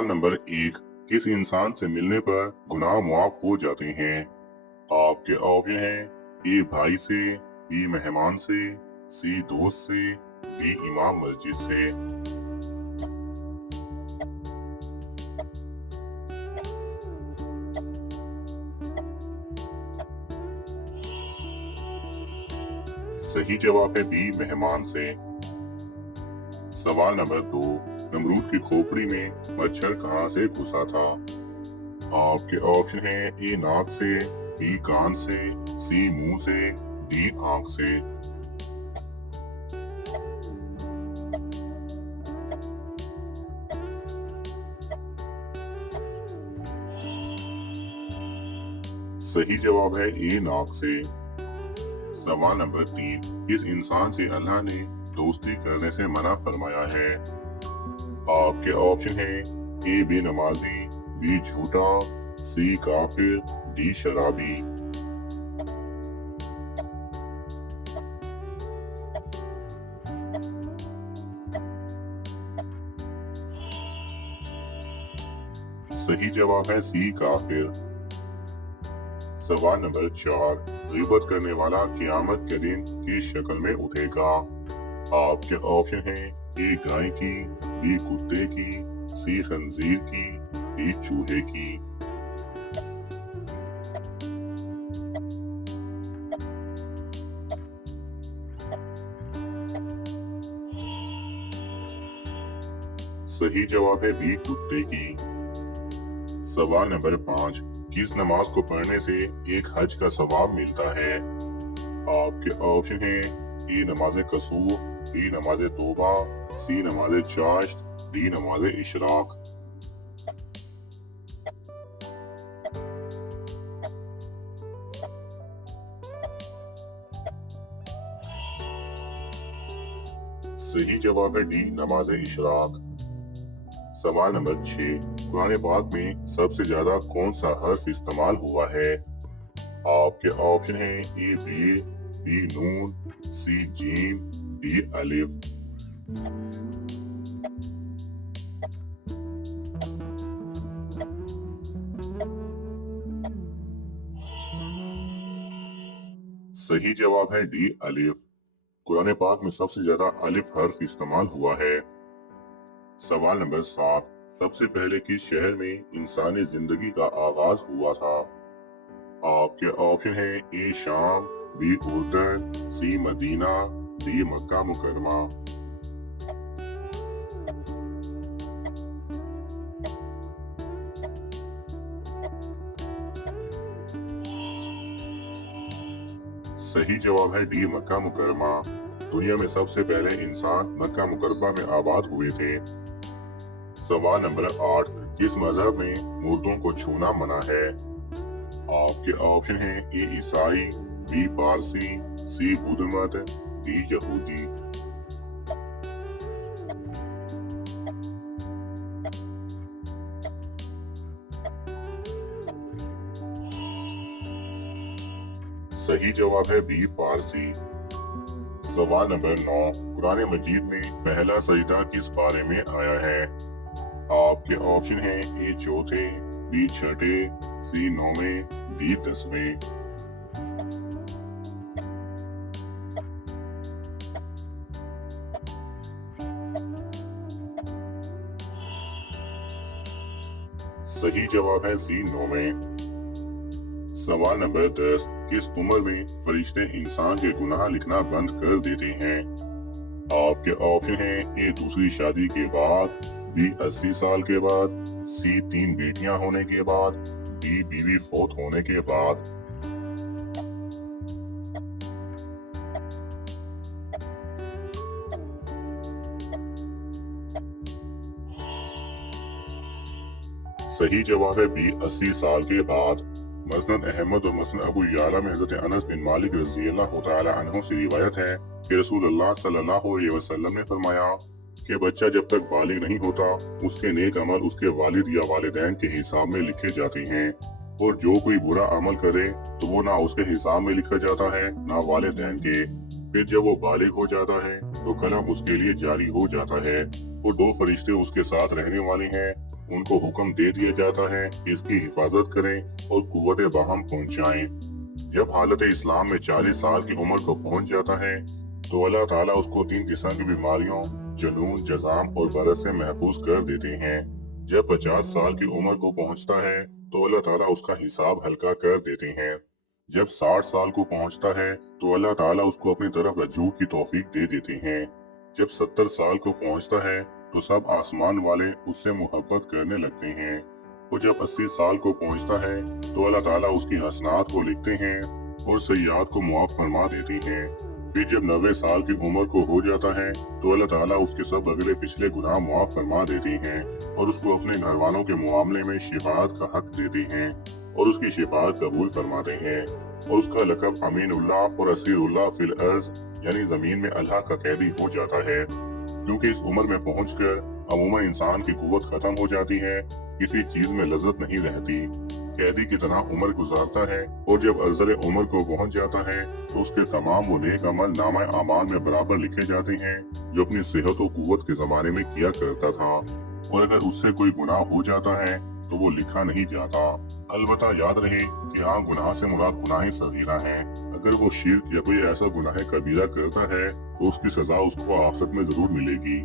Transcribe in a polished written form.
सवाल नंबर 1। किस इंसान से मिलने पर गुनाह मुआफ हो जाते हैं? आपके ऑप्शन हैं ए भाई से, बी मेहमान से, सी दोस्त से, डी इमाम मस्जिद से। सही जवाब है बी मेहमान से। सवाल नंबर 2। नमरूद की खोपड़ी में मच्छर कहाँ से घुसा था? आपके ऑप्शन हैं ए नाक से, बी कान से, सी मुंह से, डी आंख से। सही जवाब है ए नाक से। सवाल नंबर 3। इस इंसान से अल्लाह ने दोस्ती करने से मना फरमाया है? आपके ऑप्शन हैं ए बेनमाजी, बी झूठा, सी काफिर, डी शराबी। सही जवाब है सी काफिर। सवाल नंबर 4। गीबत करने वाला क़यामत के दिन किस शक्ल में उठेगा? आपके ऑप्शन हैं ए गाय की, बी कुत्ते की, सी खंजीर की, डी चूहे की। सही जवाब है बी कुत्ते की। सवाल नंबर 5। किस नमाज को पढ़ने से एक हज का सवाब मिलता है? आपके ऑप्शन हैं ए नमाज कसूफ, बी नमाज तौबा, सी नमाज चाश्त, डी नमाज इशराक। सही जवाब है डी नमाज इशराक। सवाल नंबर 6। कुरान पाक में सबसे ज्यादा कौन सा हर्फ इस्तेमाल हुआ है? आपके ऑप्शन हैं ए बे, बी नून, सी जीम, डी अलिफ। सही जवाब है डी अलिफ। कुरान पाक में सबसे ज्यादा अलिफ हर्फ इस्तेमाल हुआ है। सवाल नंबर 7। सबसे पहले किस शहर में इंसानी जिंदगी का आगाज हुआ था? आपके ऑप्शन हैं ए शाम, बी उर्दन, सी मदीना, डी मक्का मुकरमा। सही जवाब है डी मक्का मुकरमा। दुनिया में सबसे पहले इंसान मक्का मुकरमा में आबाद हुए थे। सवाल नंबर 8। किस मजहब में मुर्दों को छूना मना है? आपके ऑप्शन हैं ए ईसाई, बी पारसी, सी बुद्ध मत, डी यहूदी। सही जवाब है बी पारसी। सवाल नंबर 9। कुरान मजीद में पहला सजदा किस पारे में आया है? आपके ऑप्शन हैं ए चौथे, बी छठे, सी नौवें, डी 10वें। सही जवाब है सी नौवें। सवाल नंबर 10। किस उम्र में फरिश्ते इंसान के गुनाह लिखना बंद कर देते हैं? आपके ऑप्शन हैं ए दूसरी शादी के बाद, बी 80 साल के बाद, सी 3 बेटियां होने के बाद, डी बीवी फौत होने के बाद। सही जवाब है बी 80 साल के बाद। मसनद अहमद और मसनद अबू याला में हज़रत अनस बिन मालिक रज़ियल्लाहु तआला अन्हु से रिवायत है कि रसूलुल्लाह सल्लल्लाहु अलैहि वसल्लम ने फरमाया कि बच्चा जब तक बालिग नहीं होता उसके नेक अमल उसके वालिद या वालिदैन के हिसाब में लिखे जाते हैं, और जो कोई बुरा अमल करे तो वो ना उसके हिसाब में लिखा जाता है ना वालिदैन के। फिर जब वो बालिग हो जाता है तो कलम उसके लिए जारी हो जाता है, और 2 फरिश्ते उसके साथ रहने वाले हैं, उनको हुक्म दे दिया जाता है कि इसकी हिफाजत करें और कुव्वत बाहम पहुंचाएं। जब हालत इस्लाम में 40 साल की उम्र को पहुंच जाता है तो अल्लाह ताला उसको 3 किस्म की बीमारियों जुनून, जज़ाम और बरस से महफूज कर देते हैं। जब 50 साल की उम्र को पहुंचता है तो अल्लाह ताला उसका हिसाब हल्का कर देते हैं। जब 60 साल को पहुंचता है तो अल्लाह ताला उसको अपनी तरफ रजू की तौफीक दे देते हैं। जब 70 साल को पहुंचता है तो सब आसमान वाले उससे मोहब्बत करने लगते हैं। और जब 80 साल को पहुंचता है तो अल्लाह ताला उसकी हसनात को लिखते हैं और सय्यात को मुआफ फरमा देते हैं। फिर जब 90 साल की उम्र को हो जाता है तो अल्लाह ताला उसके सब अगले पिछले गुनाह मुआफ फरमा देते हैं और उसको अपने घर वालों के मामले में शिफाअत का हक देते हैं और उसकी शिफाअत कबूल फरमाते हैं। और उसका लक़ब अमीनुल्लाह और असीरुल्लाह फिल अर्ज़ यानी जमीन में अल्लाह का कैदी हो जाता है। क्योंकि इस उम्र में पहुंचकर अमूमन इंसान की कुव्वत खत्म हो जाती है, किसी चीज में लज्जत नहीं रहती, कैदी की तरह उम्र गुजारता है और जब अरज़ल उम्र को पहुंच जाता है तो उसके तमाम वो नेक अमल नामा आमाल में बराबर लिखे जाते हैं जो अपनी सेहत और कुव्वत के जमाने में किया करता था। और अगर उससे कोई गुनाह हो जाता है तो वो लिखा नहीं जाता। अलबत्ता याद रहे कि हाँ, गुनाह से मुराद गुनाह सगीरा है। अगर वो शिर्क या कोई ऐसा गुनाह कबीरा करता है तो उसकी सजा उसको आखिरत में जरूर मिलेगी।